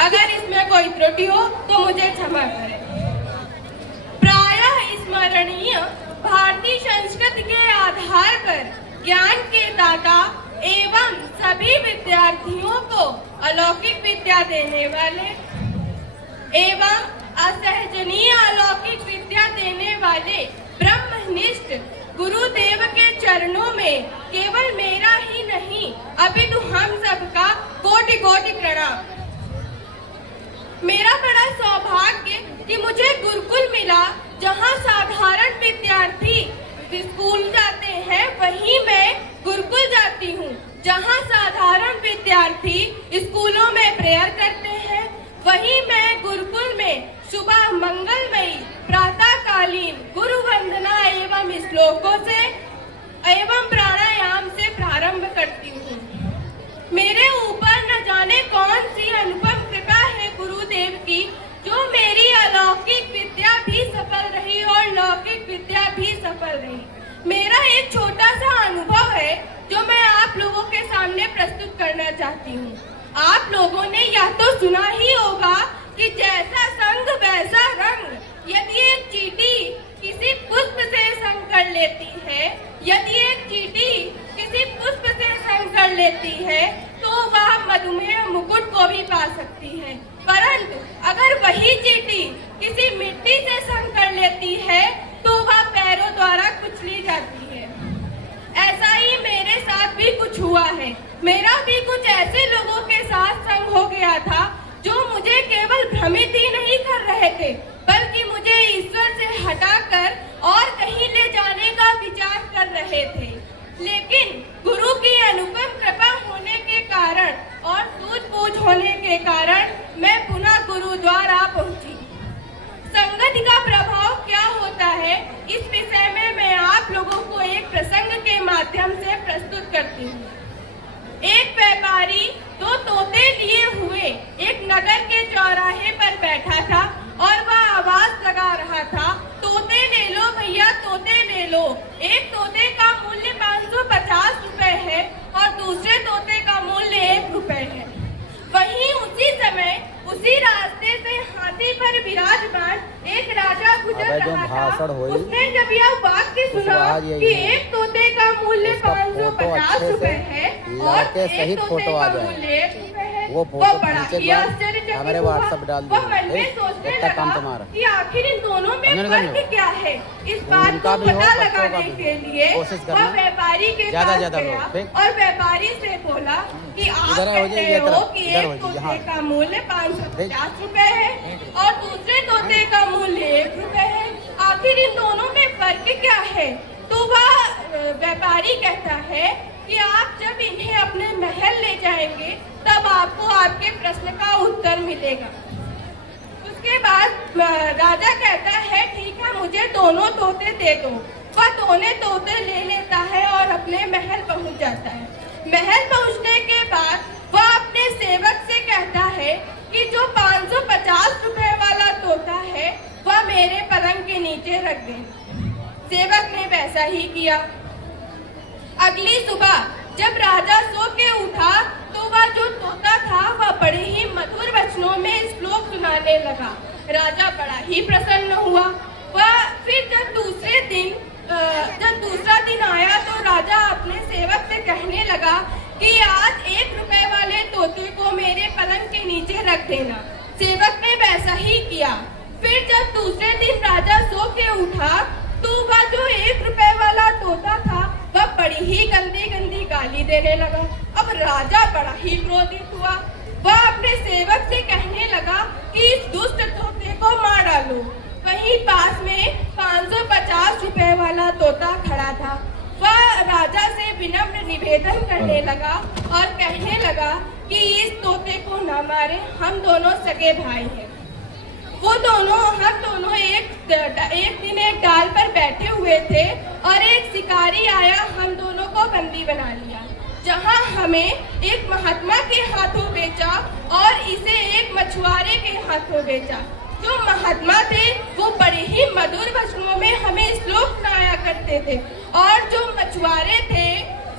अगर इसमें कोई त्रुटि हो तो मुझे क्षमा करें। प्रायः स्मरणीय भारतीय संस्कृति के आधार पर ज्ञान के दाता एवं सभी विद्यार्थियों को अलौकिक विद्या देने वाले एवं असहजनीय अलौकिक विद्या देने वाले ब्रह्मनिष्ठ गुरुदेव के चरणों में केवल मेरा ही नहीं अपितु हम सबका कोटि कोटि प्रणाम। मेरा बड़ा सौभाग्य कि मुझे गुरुकुल मिला, जहां साधारण विद्यार्थी स्कूल जाते हैं वहीं मैं गुरुकुल जाती हूं। जहां साधारण विद्यार्थी स्कूलों में प्रेयर करते हैं वहीं मैं गुरुकुल में सुबह मंगलमयी प्रातःकालीन गुरु वंदना एवं श्लोकों से एवं प्राणायाम से प्रारंभ करती हूँ। मेरे ऊपर न जाने कौन सी अनुपम कृपा है गुरुदेव की, जो मेरी अलौकिक विद्या भी सफल रही और लौकिक विद्या भी सफल रही। मेरा एक छोटा सा अनुभव है जो मैं आप लोगों के सामने प्रस्तुत करना चाहती हूँ। आप लोगों ने या तो सुना ही होगा कि जैसा संग वैसा रंग। यदि एक चींटी किसी पुष्प से संग कर लेती है, यदि एक चींटी किसी पुष्प से संग कर लेती है तो वह मधुमेह मुकुट को भी पा सकती है। परंतु अगर वही चींटी किसी मिट्टी से संग कर लेती है तो वह पैरों द्वारा कुचली जाती है। ऐसा ही मेरे साथ भी कुछ हुआ है। मेरा भी कुछ ऐसे लोगों के साथ संग हो गया था जो मुझे केवल भ्रमित ही नहीं कर रहे थे, बल्कि मुझे ईश्वर से हटाकर और कहीं ले जाने का विचार कर रहे थे। लेकिन गुरु की अनुपम कृपा होने के कारण और सूझबूझ होने के कारण मैं पुनः गुरुद्वारा पहुंची। संगति का प्रभाव क्या होता है, इस विषय में मैं आप लोगों को एक प्रसंग के माध्यम से प्रस्तुत करती हूँ। एक व्यापारी दो तोते लिए हुए एक नगर के चौराहे पर बैठा था और वह आवाज लगा रहा था, तोते ले लो भैया, तोते ले लो। एक तोते का मूल्य 550 रुपए है और दूसरे तोते का मूल्य 1 रुपए है। वहीं उसी समय उसी रास्ते से हाथी पर विराजमान एक राजा गुजर रहा था। उसने जब यह वाक्य सुना कि एक तोते का मूल्य 550 रुपए है और एक तोते का मूल्य 1 रुपए है, वो बड़ा ही आश्चर्यचकित हुआ। वह मन में सोचने लगा कि आखिर इन दोनों में फर्क क्या है। इस बात को पता लगाने के लिए वह व्यापारी के पास गया और व्यापारी से बोला कि आप कहते हो कि एक तोते का मूल्य 550 रुपए है और दूसरे तोते का मूल्य 1 रुपए है, आखिर इन दोनों में फर्क क्या है। तो वह व्यापारी कहता है कि आप जब इन्हें अपने महल ले जाएंगे तब आपको आपके प्रश्न का उत्तर मिलेगा। उसके बाद राजा कहता है ठीक है, मुझे दोनों तोते दे दो। वह दोनों तोते ले लेता है और अपने महल पहुंच जाता है। महल पहुंचने के बाद वह अपने सेवक से कहता है कि जो 550 रुपए वाला तोता है वह मेरे पलंग के नीचे रख दे। सेवक ने वैसा ही किया। अगली सुबह जब राजा सो के उठा तो वह जो तोता था वह बड़े ही मधुर वचनों में श्लोक सुनाने लगा। राजा बड़ा ही प्रसन्न हुआ। वह फिर जब दूसरा दिन आया तो राजा अपने सेवक से कहने लगा कि आज 1 रुपए वाले तोते को मेरे पलंग के नीचे रख देना। सेवक ने वैसा ही किया। फिर जब दूसरे दिन राजा सो के उठा तो वह जो 1 रुपए वाला तोता था वह बड़ी ही गंदी गंदी गाली देने लगा। अब राजा बड़ा ही क्रोधित हुआ। वह अपने सेवक से कहने लगा कि इस दुष्ट तोते को मार डालो। वहीं पास में 550 रुपए वाला तोता खड़ा था। वह राजा से विनम्र निवेदन करने लगा और कहने लगा कि इस तोते को न मारे, हम दोनों सगे भाई हैं। हम दोनों एक दिन एक डाल पर बैठे हुए थे और एक शिकारी आया, हम दोनों को बंदी बना लिया। जहां हमें एक महात्मा के हाथों बेचा और इसे एक मछुआरे के हाथों बेचा। जो महात्मा थे वो बड़े ही मधुर वचनों में हमें श्लोक सुनाया करते थे और जो मछुआरे थे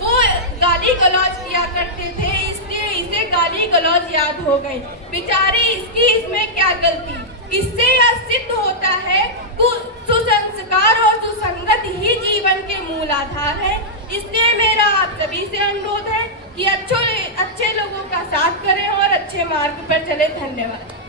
वो गाली गलौज किया करते थे, इसलिए इसे गाली गाली गलौज याद हो गई। बेचारी इसकी इसमें क्या गलती। इससे यह सिद्ध होता है सुसंस्कार और सुसंगत ही जीवन के मूल आधार है। इसलिए मेरा आप सभी से अनुरोध है कि अच्छे लोगों का साथ करें और अच्छे मार्ग पर चले। धन्यवाद।